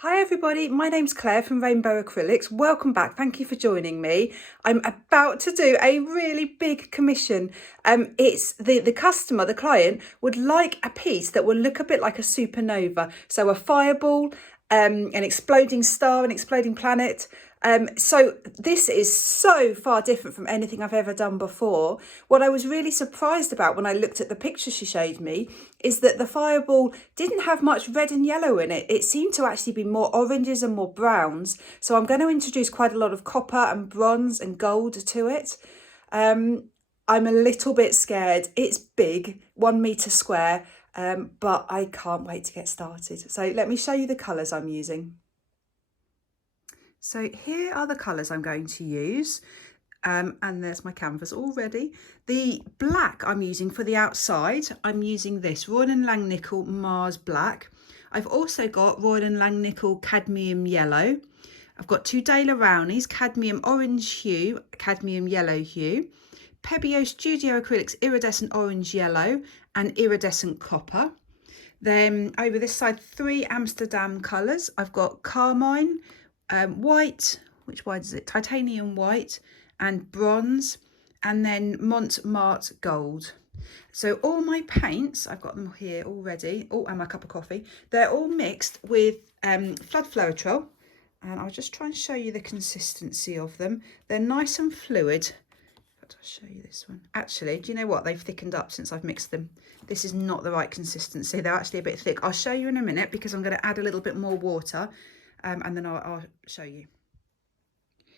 Hi everybody, my name's Claire from Rainbow Acrylics. Welcome back. Thank you for joining me. I'm about to do a really big commission. It's the customer, the client, would like a piece that will look a bit like a supernova. So a fireball, an exploding star, an exploding planet. So this is so far different from anything I've ever done before. What I was really surprised about when I looked at the picture she showed me is that the fireball didn't have much red and yellow in it. It seemed to actually be more oranges and more browns. So I'm going to introduce quite a lot of copper and bronze and gold to it. I'm a little bit scared. It's big, 1 metre square, but I can't wait to get started. So let me show you the colours I'm using. So here are the colours I'm going to use. And there's my canvas all ready. The black I'm using for the outside, I'm using this Royal & Langnickel Mars Black. I've also got Royal & Langnickel Cadmium Yellow. I've got two Daler Brownies, Cadmium Orange Hue, Cadmium Yellow Hue. Pebeo Studio Acrylics Iridescent Orange Yellow and Iridescent Copper. Then over this side, 3 Amsterdam colours. I've got Carmine, white, which white is it? Titanium white and bronze, and then Montmartre gold. So all my paints, I've got them here already. Oh, and my cup of coffee. They're all mixed with floetrol, and I'll just try and show you the consistency of them. They're nice and fluid. I'll show you this one. Actually, do you know what? They've thickened up since I've mixed them. This is not the right consistency. They're actually a bit thick. I'll show you in a minute because I'm going to add a little bit more water. And then I'll show you.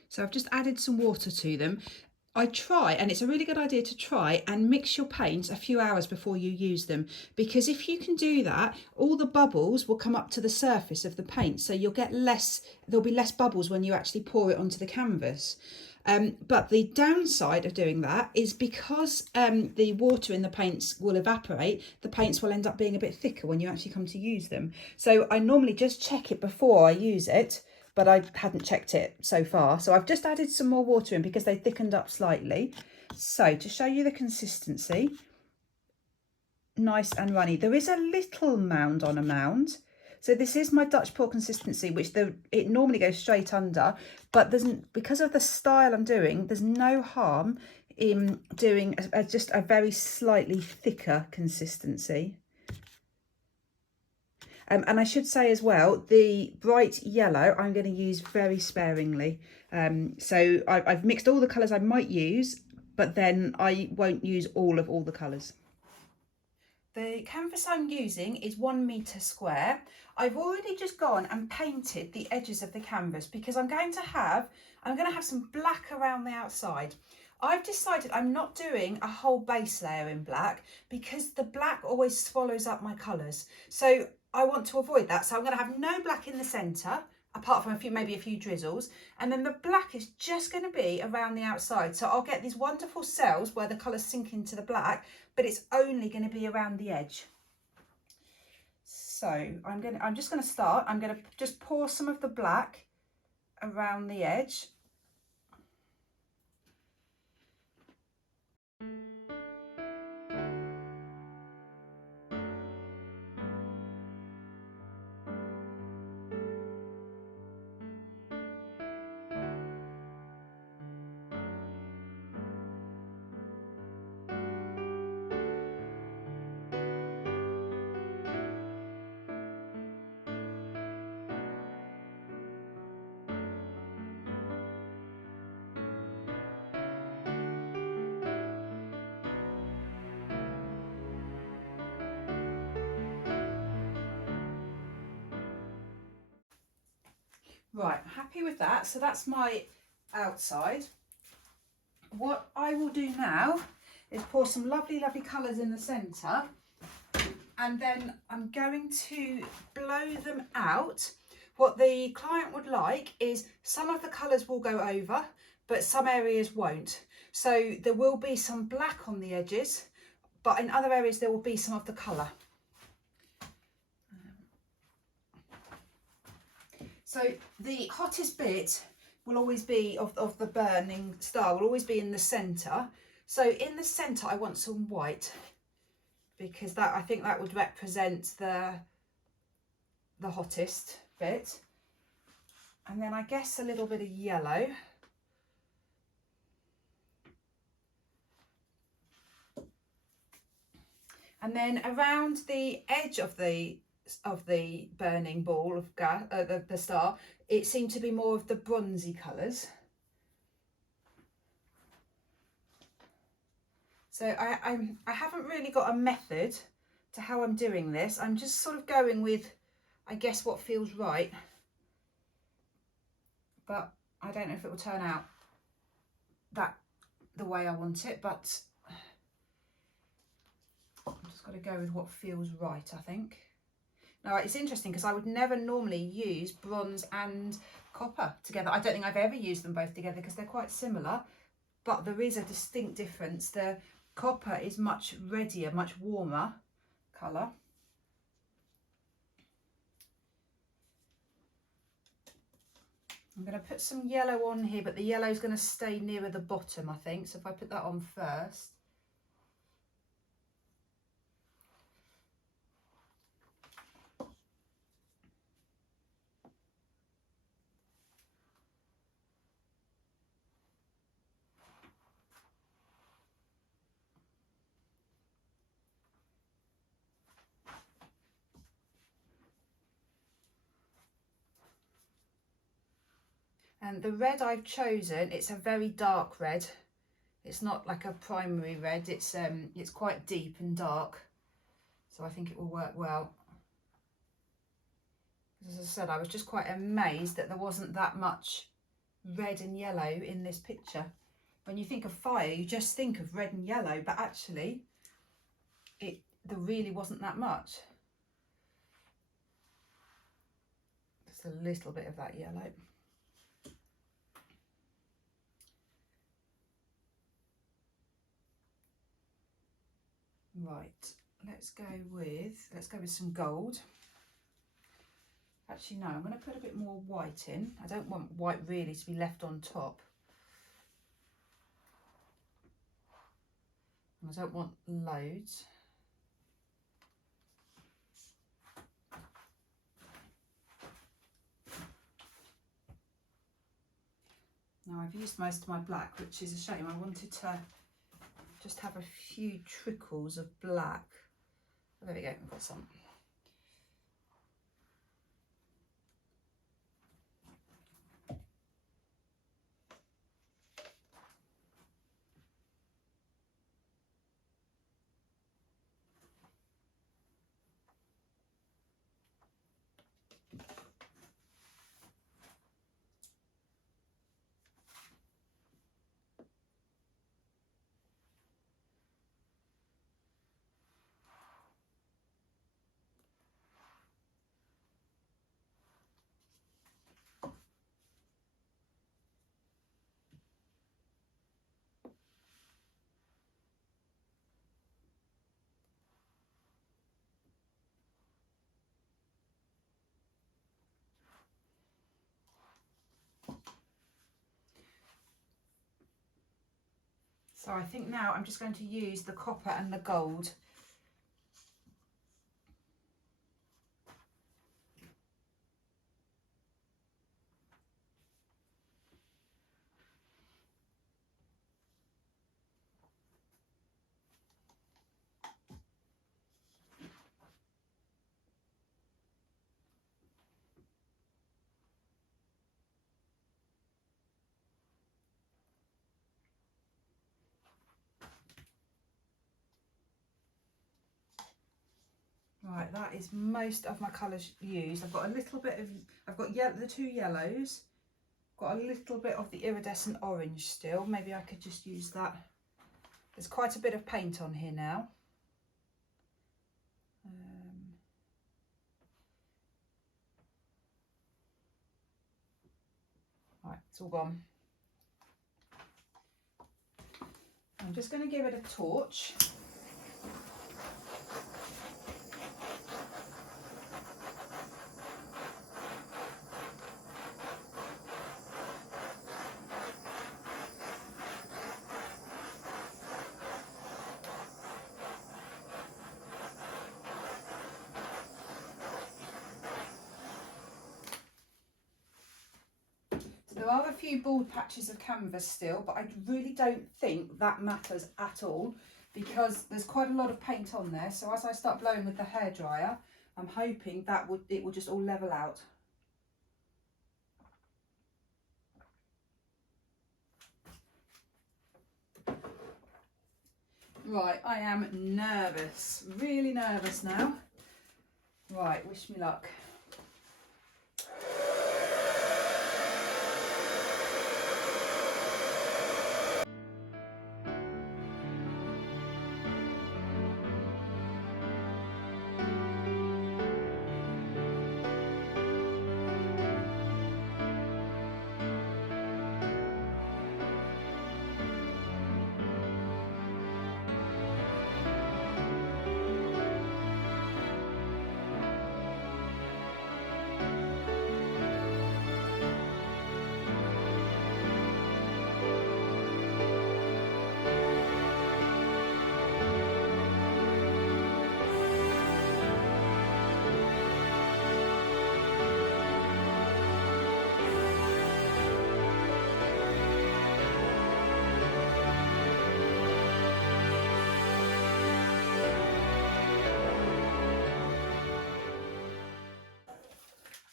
So I've just added some water to them. I try, and it's a really good idea to try and mix your paints a few hours before you use them, because if you can do that, all the bubbles will come up to the surface of the paint, so you'll get less, there'll be less bubbles when you actually pour it onto the canvas. But the downside of doing that is because the water in the paints will evaporate, the paints will end up being a bit thicker when you actually come to use them. So I normally just check it before I use it, but I hadn't checked it so far. So I've just added some more water in because they thickened up slightly. So to show you the consistency, nice and runny. There is a little mound on a mound. So this is my Dutch pour consistency, which it normally goes straight under, but because of the style I'm doing, there's no harm in doing just a very slightly thicker consistency. And I should say as well, the bright yellow I'm going to use very sparingly. So I've mixed all the colours I might use, but then I won't use all the colours. The canvas I'm using is 1 metre square. I've already just gone and painted the edges of the canvas because I'm going to have some black around the outside. I've decided I'm not doing a whole base layer in black because the black always swallows up my colours. So I want to avoid that. So I'm going to have no black in the centre, apart from maybe a few drizzles, and then the black is just going to be around the outside. So I'll get these wonderful cells where the colours sink into the black, but it's only going to be around the edge. So I'm just going to start. I'm going to just pour some of the black around the edge. Right, happy with that. So that's my outside. What I will do now is pour some lovely, lovely colours in the centre, and then I'm going to blow them out. What the client would like is some of the colours will go over, but some areas won't. So there will be some black on the edges, but in other areas there will be some of the colour. So the hottest bit will always be of the burning star, will always be in the centre. So in the centre I want some white, because I think that would represent the hottest bit. And then I guess a little bit of yellow. And then around the edge of the burning ball of gas, the star, it seemed to be more of the bronzy colours. So I haven't really got a method to how I'm doing this. I'm just sort of going with, I guess, what feels right. But I don't know if it will turn out the way I want it, but I've just got to go with what feels right, I think. Now, it's interesting because I would never normally use bronze and copper together. I don't think I've ever used them both together because they're quite similar, but there is a distinct difference. The copper is much reddier, much warmer colour. I'm going to put some yellow on here, but the yellow is going to stay nearer the bottom, I think. So if I put that on first. And the red I've chosen, it's a very dark red. It's not like a primary red, it's quite deep and dark. So I think it will work well. As I said, I was just quite amazed that there wasn't that much red and yellow in this picture. When you think of fire, you just think of red and yellow, but actually there really wasn't that much. Just a little bit of that yellow. Right, let's go with some gold. Actually, no, I'm going to put a bit more white in. I don't want white really to be left on top. And I don't want loads. Now I've used most of my black, which is a shame. I wanted to just have a few trickles of black. Oh, there we go, I've got some. So I think now I'm just going to use the copper and the gold. Right, that is most of my colours used. I've got a little bit of, the two yellows, got a little bit of the iridescent orange still. Maybe I could just use that. There's quite a bit of paint on here now. Right, it's all gone. I'm just going to give it a torch. There are a few bald patches of canvas still, but I really don't think that matters at all because there's quite a lot of paint on there. So as I start blowing with the hairdryer, I'm hoping that it will just all level out. Right, I am nervous, really nervous now. Right, wish me luck.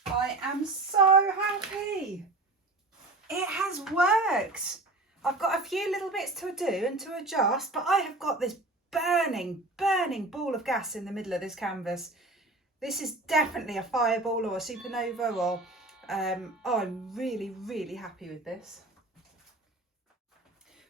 I am so happy. It has worked. I've got a few little bits to do and to adjust, but I have got this burning ball of gas in the middle of this canvas. This is definitely a fireball or a supernova, or oh, I'm really happy with this.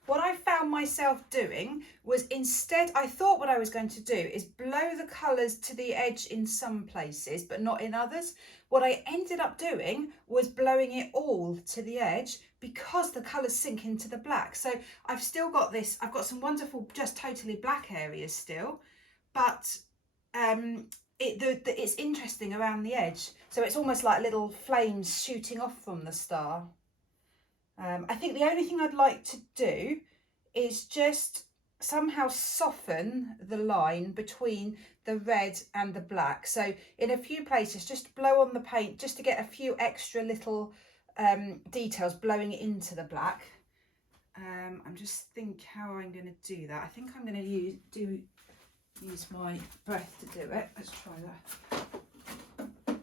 What I found myself doing was, instead, I thought what I was going to do is blow the colours to the edge in some places, but not in others. What I ended up doing was blowing it all to the edge because the colours sink into the black. So I've still got this, I've got some wonderful, just totally black areas still, but it's interesting around the edge. So it's almost like little flames shooting off from the star. I think the only thing I'd like to do is just somehow soften the line between the red and the black. So in a few places, just blow on the paint just to get a few extra little details blowing it into the black. I'm just thinking how I'm going to do that. I think I'm going to use my breath to do it. Let's try that.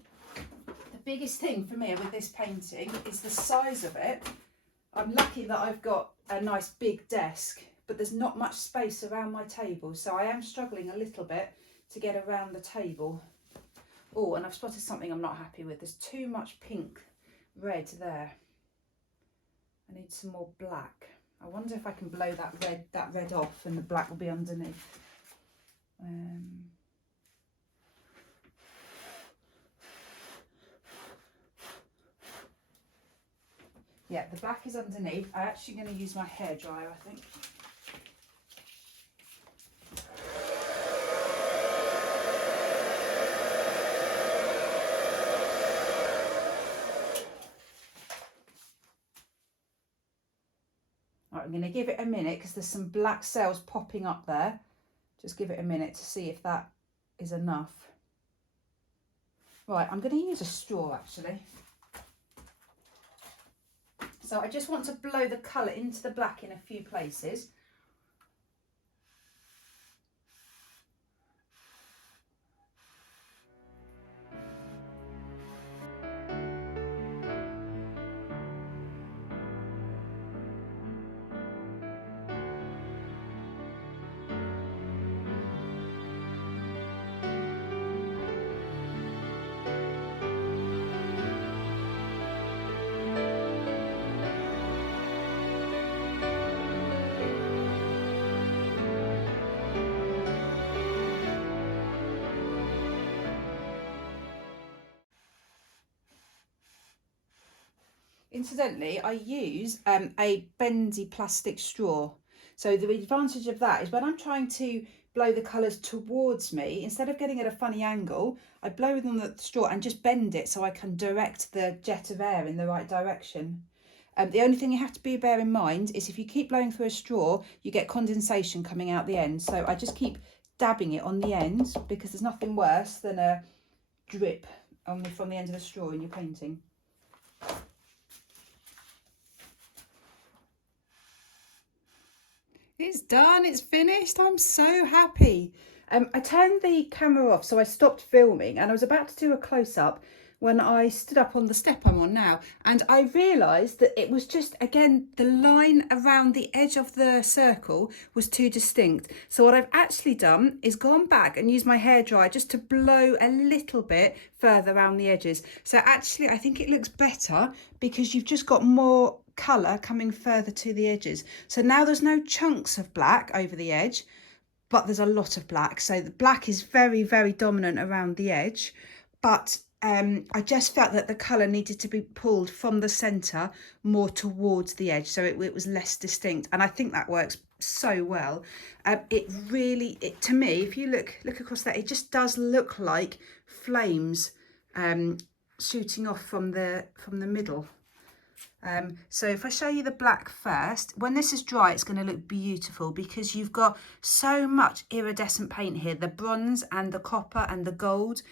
The biggest thing for me with this painting is the size of it. I'm lucky that I've got a nice big desk, but there's not much space around my table, so I am struggling a little bit to get around the table. Oh, and I've spotted something I'm not happy with. There's too much pink red there. I need some more black. I wonder if I can blow that red off and the black will be underneath. Yeah, the black is underneath. I'm actually going to use my hairdryer, I think. Right, I'm going to give it a minute because there's some black cells popping up there. Just give it a minute to see if that is enough. Right, I'm going to use a straw actually. So I just want to blow the colour into the black in a few places. Incidentally, I use a bendy plastic straw. So the advantage of that is when I'm trying to blow the colours towards me, instead of getting at a funny angle, I blow them with the straw and just bend it so I can direct the jet of air in the right direction. The only thing you have to bear in mind is if you keep blowing through a straw, you get condensation coming out the end. So I just keep dabbing it on the end because there's nothing worse than a drip from the end of the straw in your painting. It's done, it's finished. I'm so happy. I turned the camera off, so I stopped filming, and I was about to do a close-up when I stood up on the step I'm on now, and I realised that it was just, again, the line around the edge of the circle was too distinct. So what I've actually done is gone back and used my hairdryer just to blow a little bit further around the edges. So actually I think it looks better because you've just got more colour coming further to the edges. So now there's no chunks of black over the edge, but there's a lot of black. So the black is very, very dominant around the edge, but I just felt that the colour needed to be pulled from the centre more towards the edge, so it was less distinct, and I think that works so well. It really, to me, if you look across that, it just does look like flames shooting off from the middle. So if I show you the black first, when this is dry, it's going to look beautiful because you've got so much iridescent paint here, the bronze and the copper and the gold.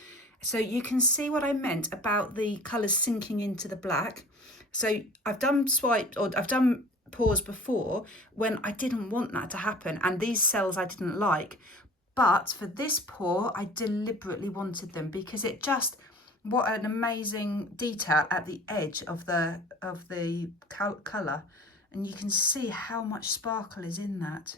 So you can see what I meant about the colours sinking into the black. So I've done pours before when I didn't want that to happen, and these cells I didn't like. But for this pour, I deliberately wanted them because it just, what an amazing detail at the edge of the colour, and you can see how much sparkle is in that.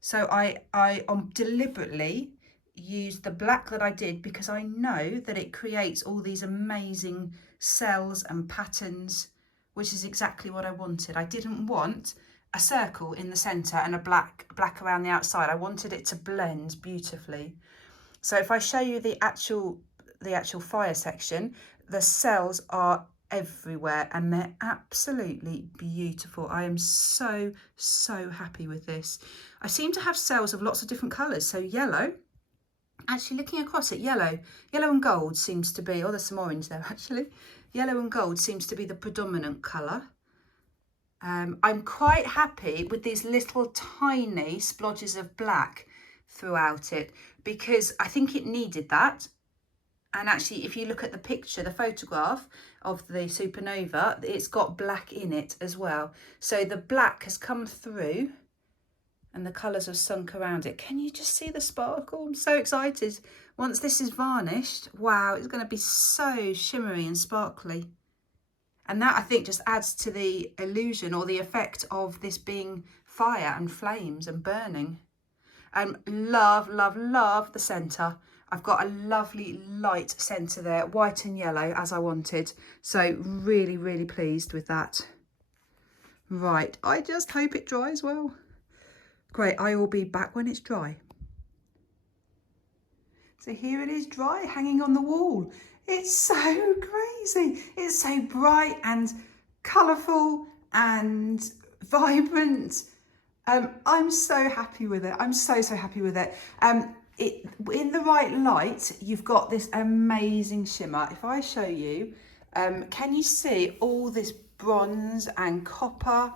So I deliberately used the black that I did because I know that it creates all these amazing cells and patterns, which is exactly what I wanted. I didn't want a circle in the centre and a black around the outside. I wanted it to blend beautifully. So if I show you the actual fire section, the cells are everywhere and they're absolutely beautiful. I am so happy with this. I seem to have cells of lots of different colours. So yellow, actually looking across it, yellow and gold seems to be, oh, there's some orange there actually. Yellow and gold seems to be the predominant colour. I'm quite happy with these little tiny splodges of black throughout it because I think it needed that. And actually, if you look at the picture, the photograph of the supernova, it's got black in it as well. So the black has come through and the colours have sunk around it. Can you just see the sparkle? I'm so excited. Once this is varnished, wow, it's going to be so shimmery and sparkly. And that, I think, just adds to the illusion or the effect of this being fire and flames and burning. And love the centre. I've got a lovely light centre there, white and yellow as I wanted. So really pleased with that. Right, I just hope it dries well. Great, I will be back when it's dry. So here it is dry, hanging on the wall. It's so crazy. It's so bright and colourful and vibrant. I'm so happy with it. I'm so happy with it. In the right light, you've got this amazing shimmer. If I show you, can you see all this bronze and copper?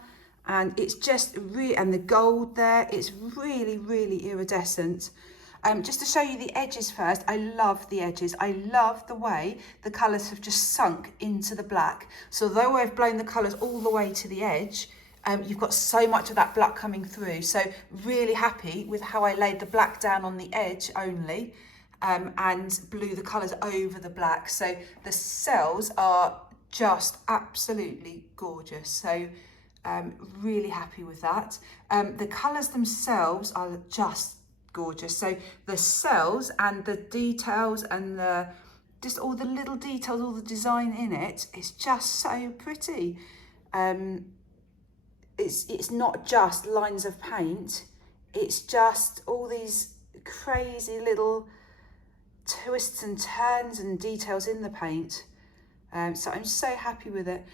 And it's just really, and the gold there, it's really iridescent. Just to show you the edges first, I love the edges. I love the way the colours have just sunk into the black. So though I've blown the colours all the way to the edge, you've got so much of that black coming through. So really happy with how I laid the black down on the edge only, and blew the colours over the black. So the cells are just absolutely gorgeous. So really happy with that. The colours themselves are just gorgeous. So the cells and the details and just all the little details, all the design in it, it's just so pretty. It's not just lines of paint, it's just all these crazy little twists and turns and details in the paint. So I'm so happy with it.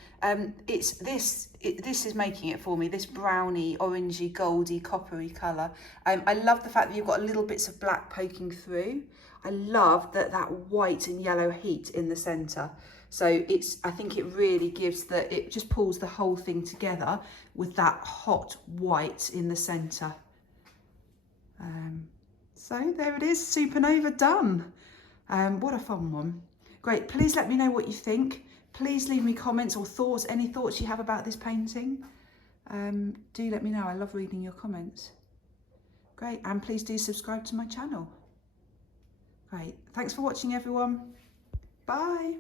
This is making it for me, this browny, orangey, goldy, coppery colour. I love the fact that you've got little bits of black poking through. I love that white and yellow heat in the centre. So I think it really gives it just pulls the whole thing together with that hot white in the centre. So there it is, Supernova done. What a fun one. Great, please let me know what you think. Please leave me comments or thoughts, any thoughts you have about this painting. Do let me know. I love reading your comments. Great, and please do subscribe to my channel. Great, thanks for watching everyone. Bye.